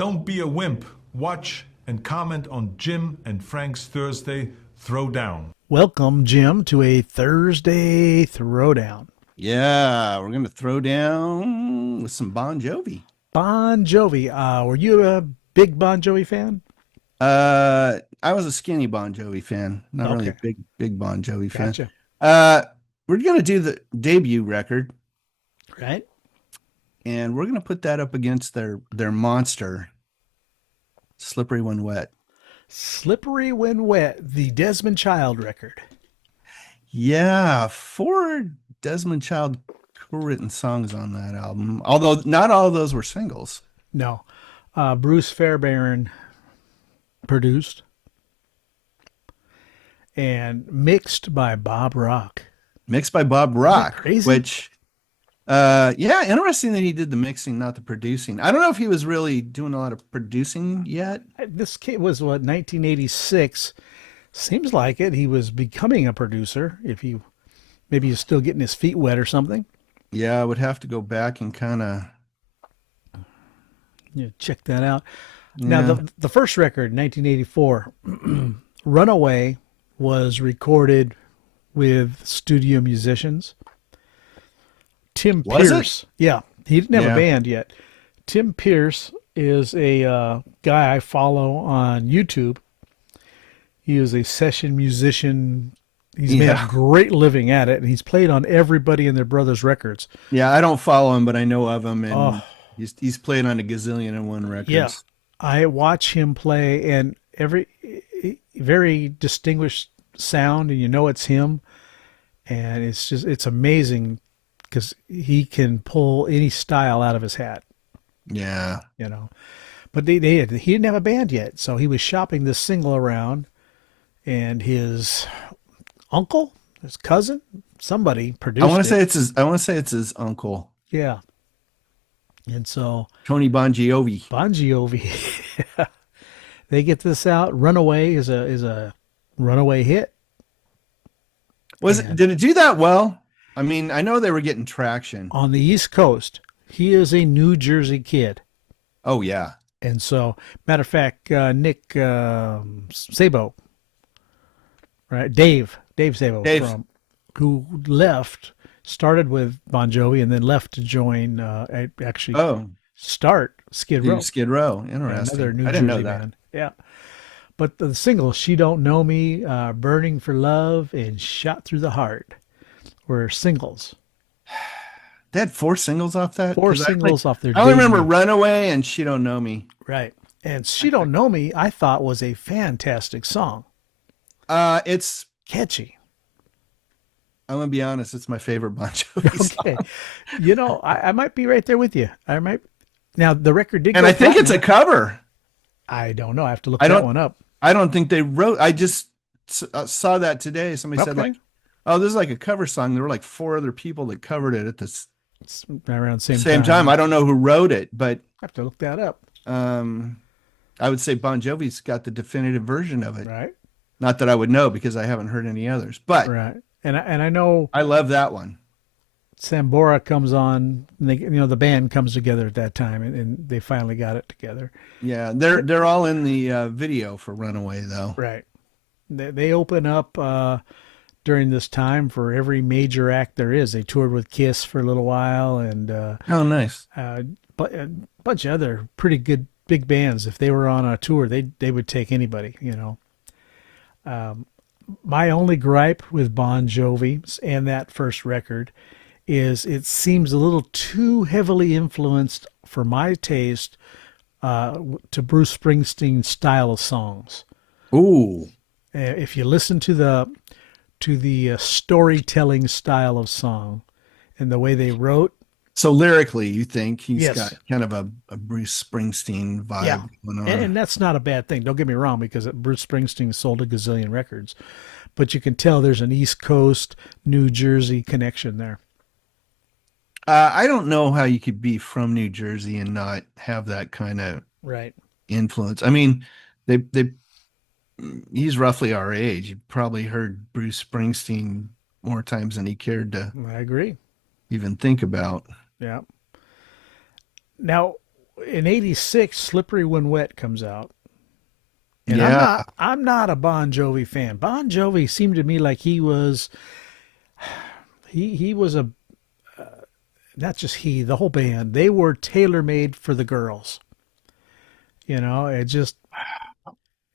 Don't be a wimp. Watch and comment on Jim and Frank's Thursday Throwdown. Welcome, Jim, to a Thursday Throwdown. Yeah, we're gonna throw down with some Bon Jovi. Bon Jovi. Were you a big Bon Jovi fan? I was a skinny Bon Jovi fan, not really a Okay, big Bon Jovi fan. gotcha. Uh, we're gonna do the debut record, Right? and we're gonna put that up against their monster, Slippery When Wet. Slippery When Wet, the Desmond Child record. Yeah, four Desmond Child co-written songs on that album, although not all of those were singles. No. Bruce Fairbairn produced and mixed by Bob Rock. Mixed by Bob Isn't that Rock, crazy? which yeah, interesting that he did the mixing, not the producing. I don't know if he was really doing a lot of producing yet. This was what, 1986. Seems like it. He was becoming a producer. If he maybe he's still getting his feet wet or something. Yeah, I would have to go back and kind of, Yeah, check that out. Now, yeah. the first record, 1984, Runaway, was recorded with studio musicians. Tim Was it? Pierce, yeah, he didn't have a Yeah. band yet. Tim Pierce is a guy I follow on YouTube. He is a session musician. He's made a Yeah. great living at it, and he's played on everybody and their brothers' records. Yeah, I don't follow him, but I know of him, Oh, and he's played on a gazillion and one yeah, records. I watch him play, and every very distinguished sound, and you know it's him, and it's amazing because he can pull any style out of his hat, Yeah. you know. But he didn't have a band yet, so he was shopping this single around, and his uncle, his cousin, somebody produced it. I want to say it's his uncle, Yeah, and so Tony Bon Jovi. Bon Jovi, they get this out. Runaway is a runaway hit, and Did it do that well? I mean, I know they were getting traction. on the East Coast, he is a New Jersey kid. Oh yeah. And so, matter of fact, Nick Sabo, right? Dave Sabo, Dave. who left, started with Bon Jovi and then left to join, actually Oh, start Skid Row, Skid Row. another Interesting. New I didn't know Jersey that. band. Yeah. But the singles, She Don't Know Me, Burning for Love, and Shot Through the Heart were singles. They had four singles off that? Four 'Cause singles off their I only remember debut. Runaway and She Don't Know Me. Right. And She Don't Know Me, I thought was a fantastic song. It's Catchy. I'm gonna be honest, it's my favorite Bon Jovi Okay. song. You know, I might be right there with you. I might. Now, the record did And go I think it's a platinum. cover. I don't know. I have to look I that don't one up. I don't think they wrote. I just saw that today. Somebody said Okay. like, "Oh, this is like a cover song." There were like four other people that covered it at the It's right around the same same time. time. I don't know who wrote it, but I have to look that up. um, I would say Bon Jovi's got the definitive version of it. Right. Not that I would know because I haven't heard any others, but Right. And I know I love that one. Sambora comes on. And they, the band comes together at that time, and they finally got it together. Yeah, they're all in the video for Runaway though. Right. They open up during this time for every major act there is. They toured with Kiss for a little while, and Oh, nice. but a bunch of other pretty good big bands. If they were on a tour, they would take anybody. My only gripe with Bon Jovi and that first record is it seems a little too heavily influenced for my taste to Bruce Springsteen's style of songs. Ooh, If you listen to the storytelling style of song and the way they wrote, so lyrically, you think he's yes, got kind of a Bruce Springsteen yeah, vibe going and, on? and that's not a bad thing. Don't get me wrong, because Bruce Springsteen sold a gazillion records, but you can tell there's an East Coast, New Jersey connection there. I don't know how you could be from New Jersey and not have that kind of Right. influence. I mean, they he's roughly our age. You probably heard Bruce Springsteen more times than he cared to I agree. even think about. Yeah. Now, in '86, "Slippery When Wet" comes out, and Yeah. I'm not a Bon Jovi fan. Bon Jovi seemed to me like he was a not just he, the whole band. They were tailor made for the girls. You know, it just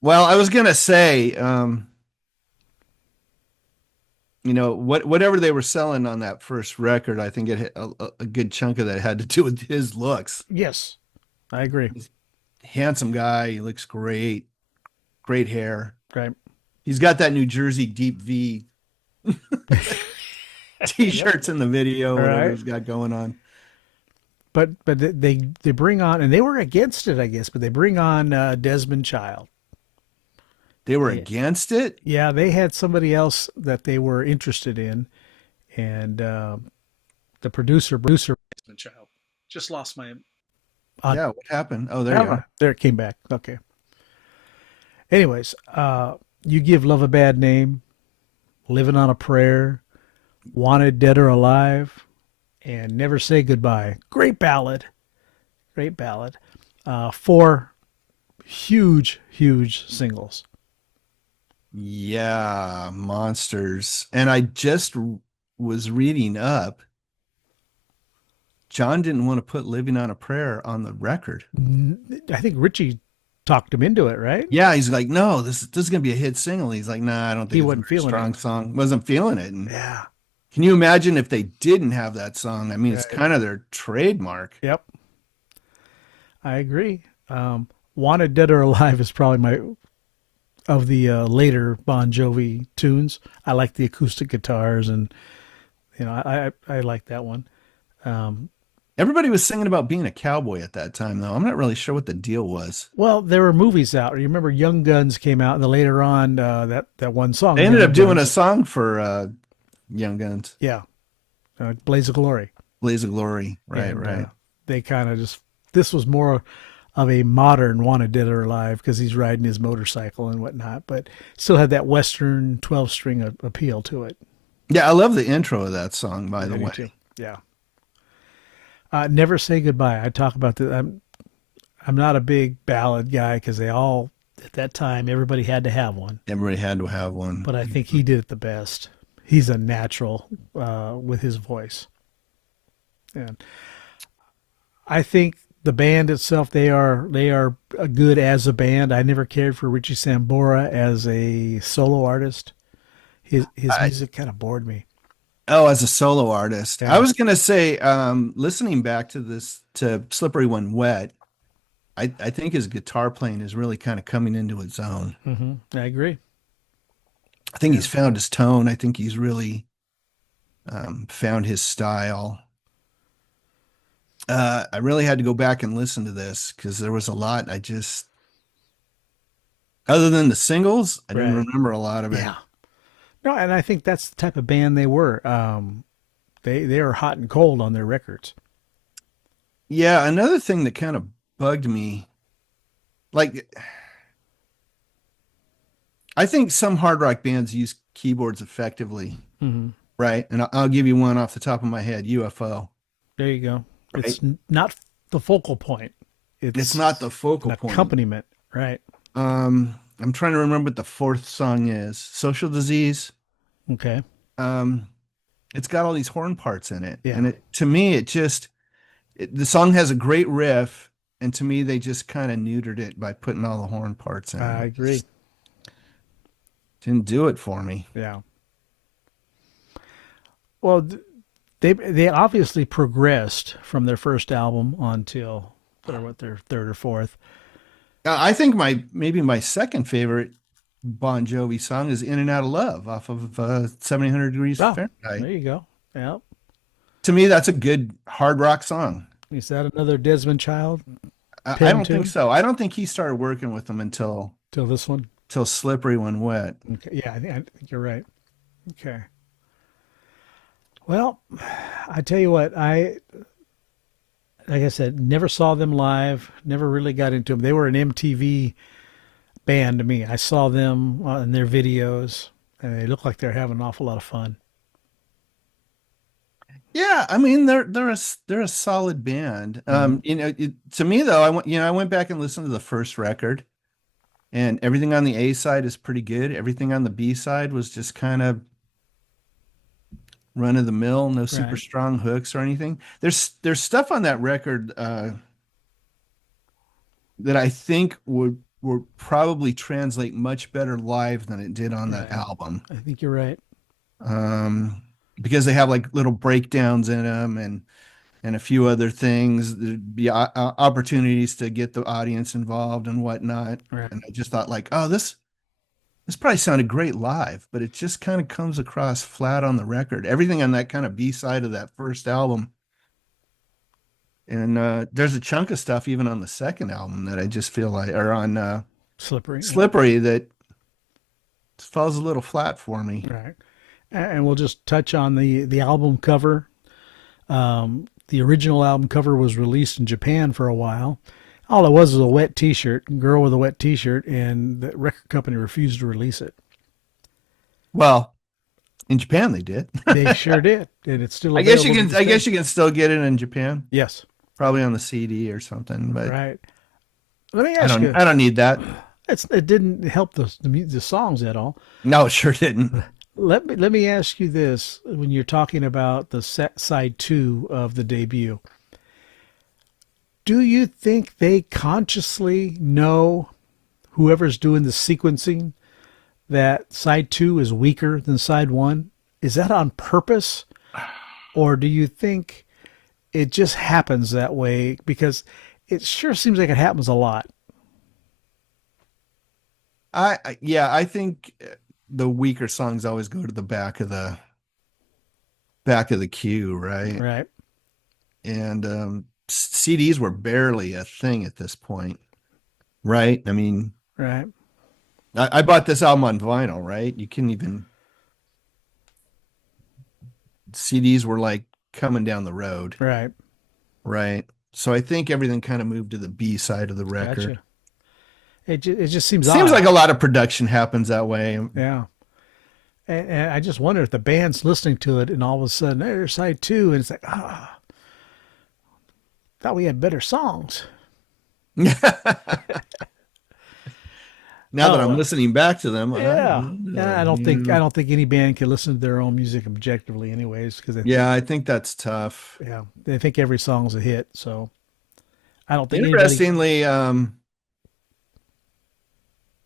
Well, I was gonna say, whatever they were selling on that first record, I think it had a good chunk of that had to do with his looks. yes, I agree. He's a handsome guy. He looks great, great hair. Right. He's got that New Jersey Deep V Yep. t-shirts in the video, All whatever right. he's got going on. But they bring on, and they were against it, I guess, but they bring on Desmond Child. They were Yeah. against it. Yeah, they had somebody else that they were interested in, and the producer Desmond Child just lost my. Yeah, what happened? Oh, there you are. There it came back. Okay. Anyways, you give love a bad name, living on a prayer, wanted dead or alive, and never say goodbye. Great ballad. Great ballad. Four huge singles. Yeah, monsters. And I just was reading up. John didn't want to put Living on a Prayer on the record. I think Richie talked him into it, right? Yeah, he's like, no, this is gonna be a hit single. He's like, nah, I don't He think it's a wasn't very feeling strong it. song. Wasn't feeling it. And Yeah. can you imagine if they didn't have that song? I mean, it's Right. kind of their trademark. Yep. I agree. Wanted Dead or Alive is probably my of the later Bon Jovi tunes. I like the acoustic guitars, and I like that one. Um, Everybody was singing about being a cowboy at that time, though. I'm not really sure what the deal was. well, there were movies out. You remember Young Guns came out, and then later on that one song. They ended Young up doing a Guns. song for Young Guns, Yeah, Blaze of Glory. Blaze of Glory. Right, And right. they kind of just this was more of a modern Wanted Dead or Alive because he's riding his motorcycle and whatnot, but still had that Western 12-string appeal to it. Yeah, I love the intro of that song, by I the do way. too. Yeah. Never Say Goodbye. I talk about that. I'm not a big ballad guy because they all at that time everybody had to have one, Everybody had to have one. but I think he did it the best. He's a natural with his voice, and I think the band itself they are good as a band. I never cared for Richie Sambora as a solo artist. His I, music kind of bored me. oh, as a solo artist, I Yeah. was gonna say, listening back to this to Slippery When Wet, I think his guitar playing is really kind of coming into its own. I agree. I think Yeah. he's found his tone. I think he's really found his style. I really had to go back and listen to this because there was a lot I just, other than the singles, I didn't Right. remember a lot of it. Yeah. No, and I think that's the type of band they were. They are hot and cold on their records. Yeah, another thing that kind of bugged me, like I think some hard rock bands use keyboards effectively, Hmm. right? And I'll give you one off the top of my head, UFO, There you go. right? It's not the focal point. It's It's not the an focal point. accompaniment, right? I'm trying to remember what the fourth song is. Social Disease. Okay. Um, it's got all these horn parts in it, Yeah, and to me, the song has a great riff, and to me, they just kind of neutered it by putting all the horn parts in I it. agree. Didn't do it for me. Yeah. Well, they obviously progressed from their first album until their third or fourth. I think maybe my second favorite Bon Jovi song is "In and Out of Love" off of 1700 Degrees Oh, Fahrenheit. there you go. Yeah. To me, that's a good hard rock song. Is that another Desmond Child I pen don't think tune? so. I don't think he started working with them until Till this one? "Slippery When Wet." Okay. Yeah, I think you're right. Okay. Well, I tell you what, like I said, never saw them live, never really got into them. They were an MTV band to me. I saw them in their videos, and they looked like they're having an awful lot of fun. Yeah, I mean they're a solid band. Mhm. To me though, I went back and listened to the first record, and everything on the A side is pretty good. Everything on the B side was just kind of run of the mill, no super Right. strong hooks or anything. There's stuff on that record that I think would probably translate much better live than it did on that Right. album. I think you're right. Um, because they have like little breakdowns in them and a few other things. There'd be opportunities to get the audience involved and whatnot. Right. And I just thought like, oh, this probably sounded great live, but it just kind of comes across flat on the record. Everything on that kind of B side of that first album. And there's a chunk of stuff even on the second album that I just feel like, or on Slippery. Yep. Slippery, that falls a little flat for me. Right. And we'll just touch on the album cover. The original album cover was released in Japan for a while. All it was a wet T-shirt, a girl with a wet T-shirt, and the record company refused to release it. Well, in Japan they did. They sure did, and it's still I guess you available to can this I day. guess you can still get it in Japan, Yes, probably on the CD or something, but right. Let me ask you. I don't need that. It didn't help the songs at all. No, it sure didn't. Let me ask you this: when you're talking about the side two of the debut, do you think they consciously know, whoever's doing the sequencing, that side two is weaker than side one? Is that on purpose? Or do you think it just happens that way? Because it sure seems like it happens a lot. Yeah, I think the weaker songs always go to the back of the queue, right? Right, And CDs were barely a thing at this point, right? I mean, right, I bought this album on vinyl, right? You couldn't even CDs were like coming down the road, right. right? So I think everything kind of moved to the B side of the record. Gotcha. It just seems Seems odd. like a lot of production happens that way. Yeah. And I just wonder if the band's listening to it and all of a sudden, hey, there's side two. And it's like, thought we had better songs. Now that Oh, I'm well, listening back to them, yeah. Yeah, I yeah, don't think any band can listen to their own music objectively anyways, because yeah, I think that's tough. they think every song's a hit. So I don't think anybody. Interestingly,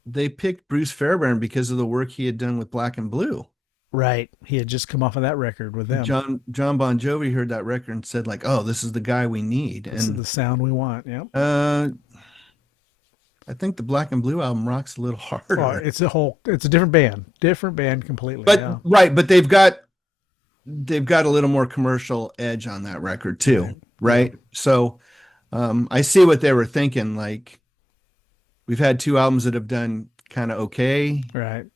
they picked Bruce Fairbairn because of the work he had done with Black and Blue. Right. He had just come off of that record with them. John Bon Jovi heard that record and said like, "Oh, this is the guy we need." This is And the sound we want. Yep. I think the Black and Blue album rocks a little Oh, harder. it's a different band completely. But Yeah. right, but they've got a little more commercial edge on that record too, Right. right? Yep. So I see what they were thinking. Like we've had two albums that have done kind of okay. Right.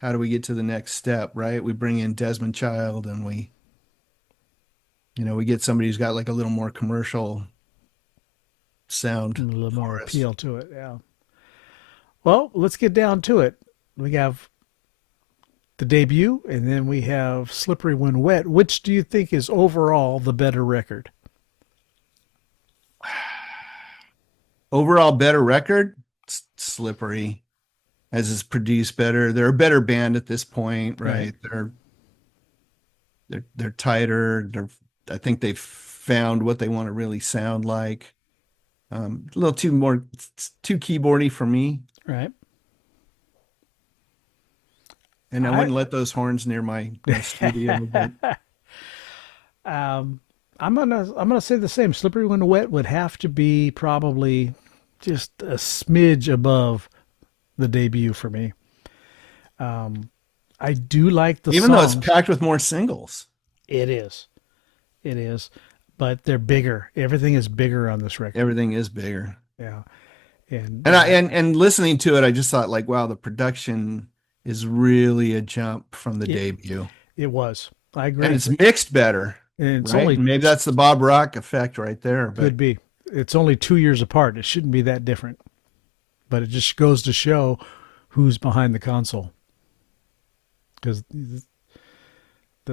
How do we get to the next step, right? We bring in Desmond Child and we get somebody who's got like a little more commercial A sound little more for us. appeal to it. Yeah. Well, let's get down to it. We have the debut, and then we have Slippery When Wet. Which do you think is overall the better record? Overall better record, Slippery as is produced better. They're a better band at this point, Right. right? They're tighter. I think they've found what they want to really sound like. A little too keyboardy for me, Right. and I I wouldn't let those horns near my studio. But um, I'm gonna say the same. Slippery When Wet would have to be probably just a smidge above the debut for me. I do like the even though it's songs. packed with more singles, It is. It is. But they're bigger. Everything is bigger on this record. everything is bigger. Yeah. And And and listening to it, I just thought like, wow, the production is really a jump from the it, debut, it was. I and agree. it's mixed better, And it's right? only And maybe that's the Bob Rock effect right there. But could be. It's only 2 years apart. It shouldn't be that different. But it just goes to show who's behind the console. Because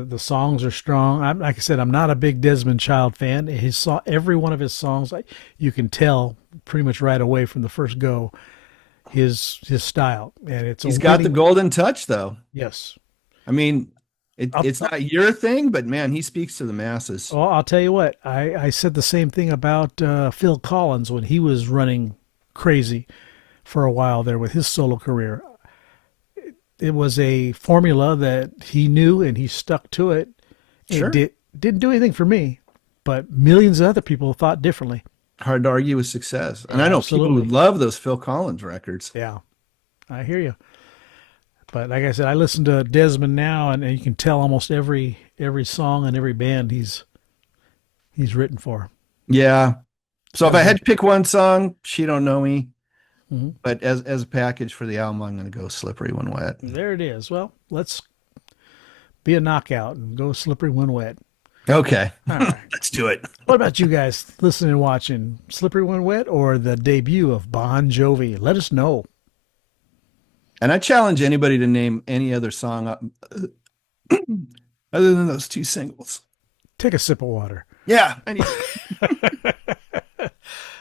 The songs are strong. Like I said, I'm not a big Desmond Child fan. Every one of his songs, you can tell pretty much right away from the first go his style, and He's got the golden touch, though. Yes. I mean, it's not your thing, but man, he speaks to the masses. Well, I'll tell you what. I said the same thing about Phil Collins when he was running crazy for a while there with his solo career. It was a formula that he knew and he stuck to it. Sure. It didn't do anything for me, but millions of other people thought differently. Hard to argue with success. And I know Absolutely. people who love those Phil Collins records. Yeah, I hear you. But like I said, I listen to Desmond now, and you can tell almost every song and every band he's written for. Yeah. So if I had to pick one song, She Don't Know Me. Mm-hmm. But as a package for the album, I'm going to go Slippery When Wet. There it is. Well, let's be a knockout and go Slippery When Wet. Okay. All right. Let's do it. What about you guys listening and watching? Slippery When Wet or the debut of Bon Jovi? Let us know. And I challenge anybody to name any other song other than those two singles. Take a sip of water. Yeah.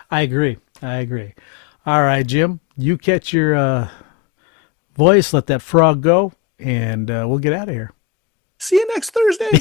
I agree. All right, Jim, you catch your voice, let that frog go, and we'll get out of here. See you next Thursday.